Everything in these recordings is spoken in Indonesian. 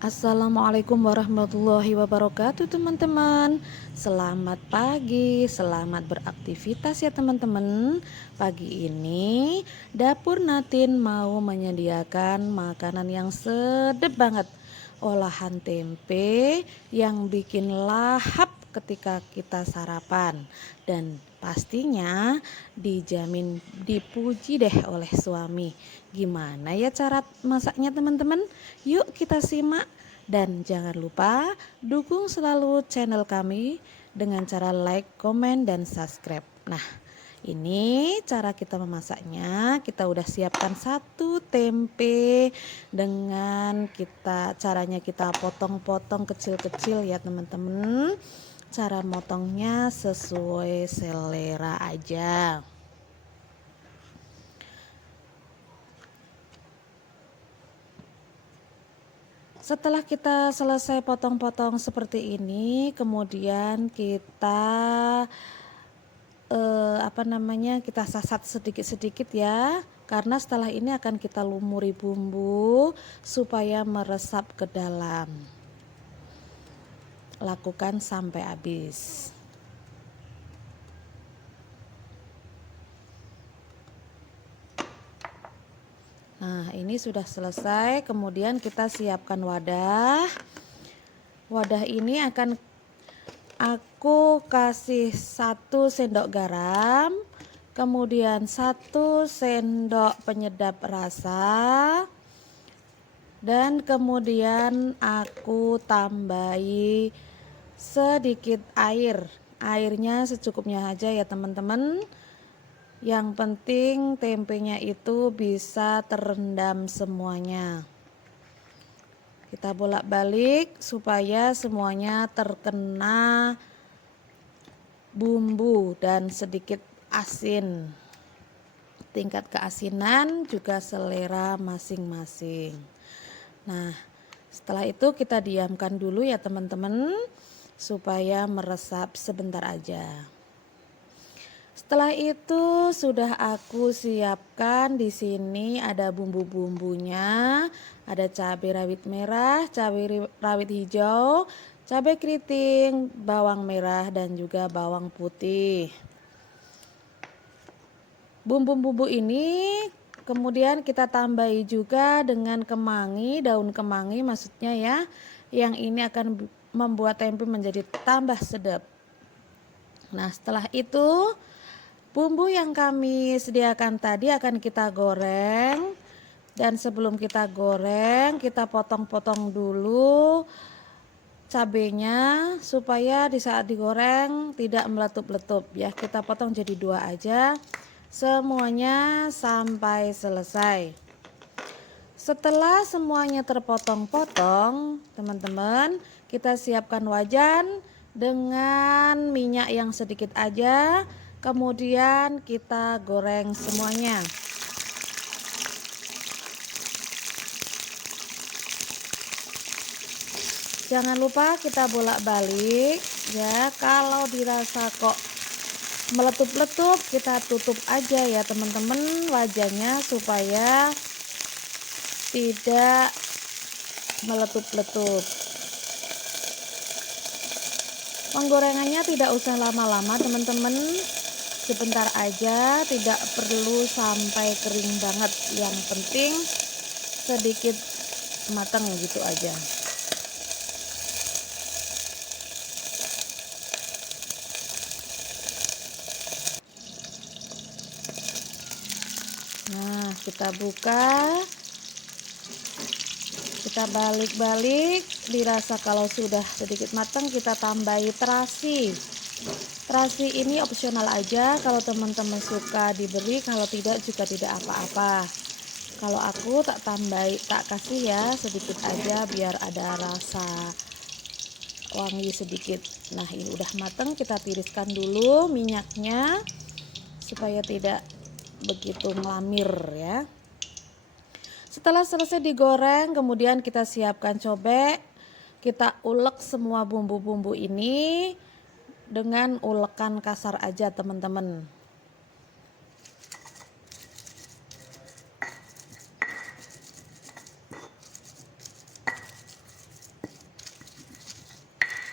Assalamualaikum warahmatullahi wabarakatuh teman-teman. Selamat pagi, selamat beraktivitas ya teman-teman. Pagi ini Dapur Natin mau menyediakan makanan yang sedap banget. Olahan tempe yang bikin lahap ketika kita sarapan. Dan pastinya dijamin dipuji deh oleh suami. Gimana ya cara masaknya teman-teman? Yuk kita simak. Dan jangan lupa dukung selalu channel kami dengan cara like, komen, dan subscribe. Nah, ini cara kita memasaknya. Kita udah siapkan satu tempe dengan caranya kita potong-potong kecil-kecil ya teman-teman. Cara motongnya sesuai selera aja. Setelah kita selesai potong-potong seperti ini, kemudian kita kita sasat sedikit-sedikit ya. Karena setelah ini akan kita lumuri bumbu supaya meresap ke dalam. Lakukan sampai habis. Nah, ini sudah selesai. Kemudian kita siapkan wadah. Wadah ini akan aku kasih 1 sendok garam, kemudian 1 sendok penyedap rasa, dan kemudian aku tambahi sedikit air. Airnya secukupnya aja ya teman-teman. Yang penting tempenya itu bisa terendam semuanya. Kita bolak-balik supaya semuanya terkena bumbu dan sedikit asin. Tingkat keasinan juga selera masing-masing. Nah, setelah itu kita diamkan dulu ya teman-teman supaya meresap sebentar aja. Setelah itu sudah aku siapkan di sini ada bumbu-bumbunya, ada cabai rawit merah, cabai rawit hijau, cabai keriting, bawang merah dan juga bawang putih. Bumbu-bumbu ini kemudian kita tambahi juga dengan kemangi, daun kemangi maksudnya ya, yang ini akan membuat tempe menjadi tambah sedap. Nah, setelah itu bumbu yang kami sediakan tadi akan kita goreng, dan sebelum kita goreng kita potong-potong dulu cabenya supaya di saat digoreng tidak meletup-letup ya. Kita potong jadi 2 aja semuanya sampai selesai. Setelah semuanya terpotong-potong teman-teman, kita siapkan wajan dengan minyak yang sedikit aja. Kemudian kita goreng semuanya. Jangan lupa kita bolak-balik ya. Kalau dirasa kok meletup-letup, kita tutup aja ya teman-teman wajannya supaya tidak meletup-letup. Penggorengannya tidak usah lama-lama teman-teman, sebentar aja, tidak perlu sampai kering banget, yang penting sedikit matang gitu aja. Nah, kita buka, kita balik-balik, dirasa kalau sudah sedikit matang kita tambahi terasi. Terasi ini opsional aja, kalau teman-teman suka diberi, kalau tidak juga tidak apa-apa. Kalau aku tak kasih ya sedikit aja biar ada rasa wangi sedikit. Nah, ini udah matang, kita tiriskan dulu minyaknya supaya tidak begitu melamir ya. Setelah selesai digoreng, kemudian kita siapkan cobek. Kita ulek semua bumbu-bumbu ini dengan ulekan kasar aja teman-teman.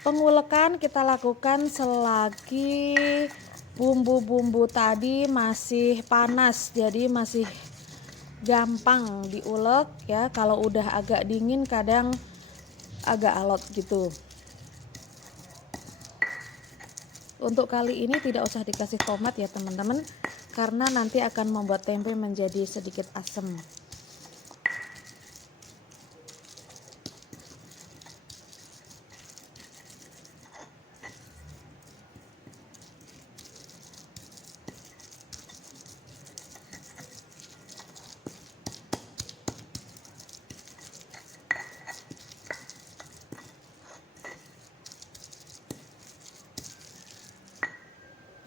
Pengulekan kita lakukan selagi bumbu-bumbu tadi masih panas, jadi masih gampang diulek ya. Kalau udah agak dingin kadang agak alot gitu. Untuk kali ini tidak usah dikasih tomat ya teman-teman, karena nanti akan membuat tempe menjadi sedikit asam.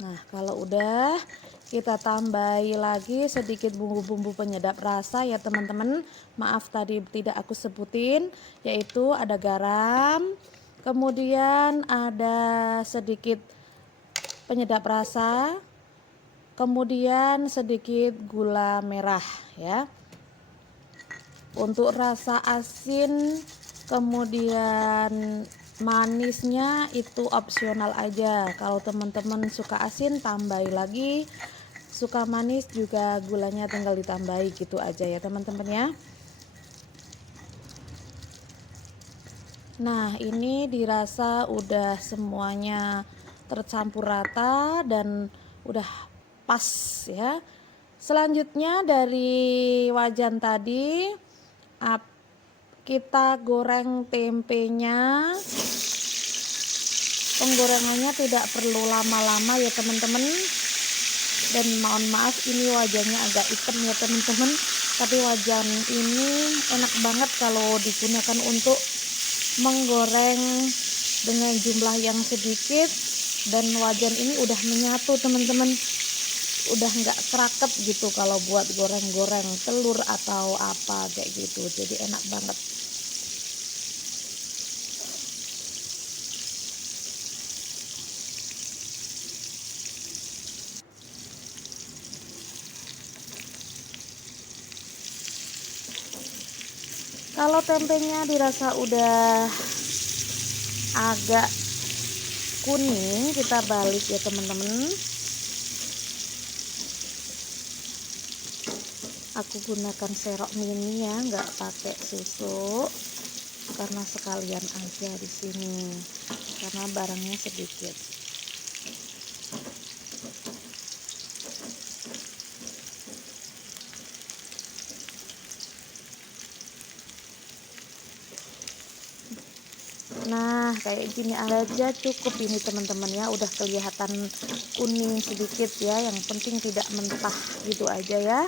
Nah, kalau udah kita tambahi lagi sedikit bumbu-bumbu penyedap rasa ya teman-teman. Maaf tadi tidak aku sebutin, yaitu ada garam, kemudian ada sedikit penyedap rasa, kemudian sedikit gula merah ya. Untuk rasa asin kemudian manisnya itu opsional aja. Kalau teman-teman suka asin tambahi lagi, suka manis juga gulanya tinggal ditambahi gitu aja ya teman-teman ya. Nah, ini dirasa udah semuanya tercampur rata dan udah pas ya. Selanjutnya dari wajan tadi kita goreng tempenya. Penggorengannya tidak perlu lama-lama ya teman-teman. Dan mohon maaf ini wajannya agak hitam ya teman-teman, tapi wajan ini enak banget kalau digunakan untuk menggoreng dengan jumlah yang sedikit. Dan wajan ini udah menyatu teman-teman, udah nggak kerakep gitu kalau buat goreng-goreng telur atau apa kayak gitu, jadi enak banget. Kalau tempenya dirasa udah agak kuning, kita balik ya teman-teman. Aku gunakan serok mini ya, nggak pakai susu karena sekalian aja di sini karena barangnya sedikit. Nah, kayak gini aja cukup ini teman-teman ya, udah kelihatan kuning sedikit ya, yang penting tidak mentah gitu aja ya.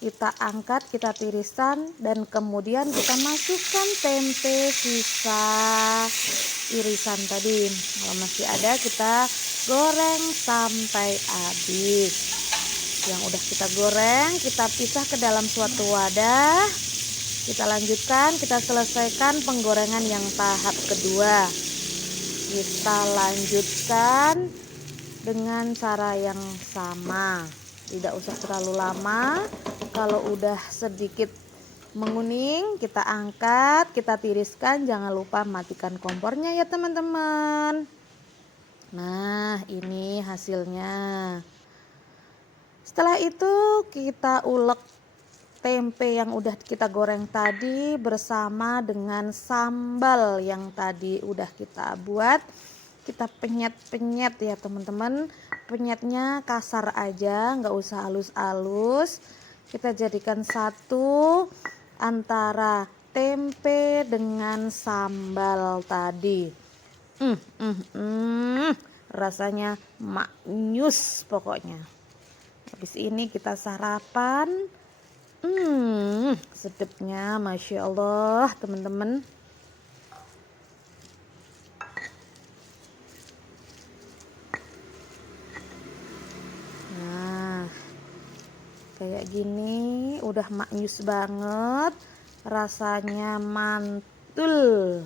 Kita angkat, kita tiriskan, dan kemudian kita masukkan tempe sisa irisan tadi. Kalau masih ada kita goreng sampai habis. Yang udah kita goreng kita pisah ke dalam suatu wadah. Kita lanjutkan, kita selesaikan penggorengan yang tahap kedua. Kita lanjutkan dengan cara yang sama, tidak usah terlalu lama. Kalau udah sedikit menguning kita angkat, kita tiriskan, jangan lupa matikan kompornya ya teman-teman. Nah, ini hasilnya. Setelah itu kita ulek tempe yang udah kita goreng tadi bersama dengan sambal yang tadi udah kita buat. Kita penyet-penyet ya teman-teman, penyetnya kasar aja, nggak usah halus-halus. Kita jadikan satu antara tempe dengan sambal tadi. Rasanya maknyus pokoknya. Habis ini kita sarapan. Sedapnya Masya Allah teman-teman. Nah, kayak gini udah maknyus banget, rasanya mantul.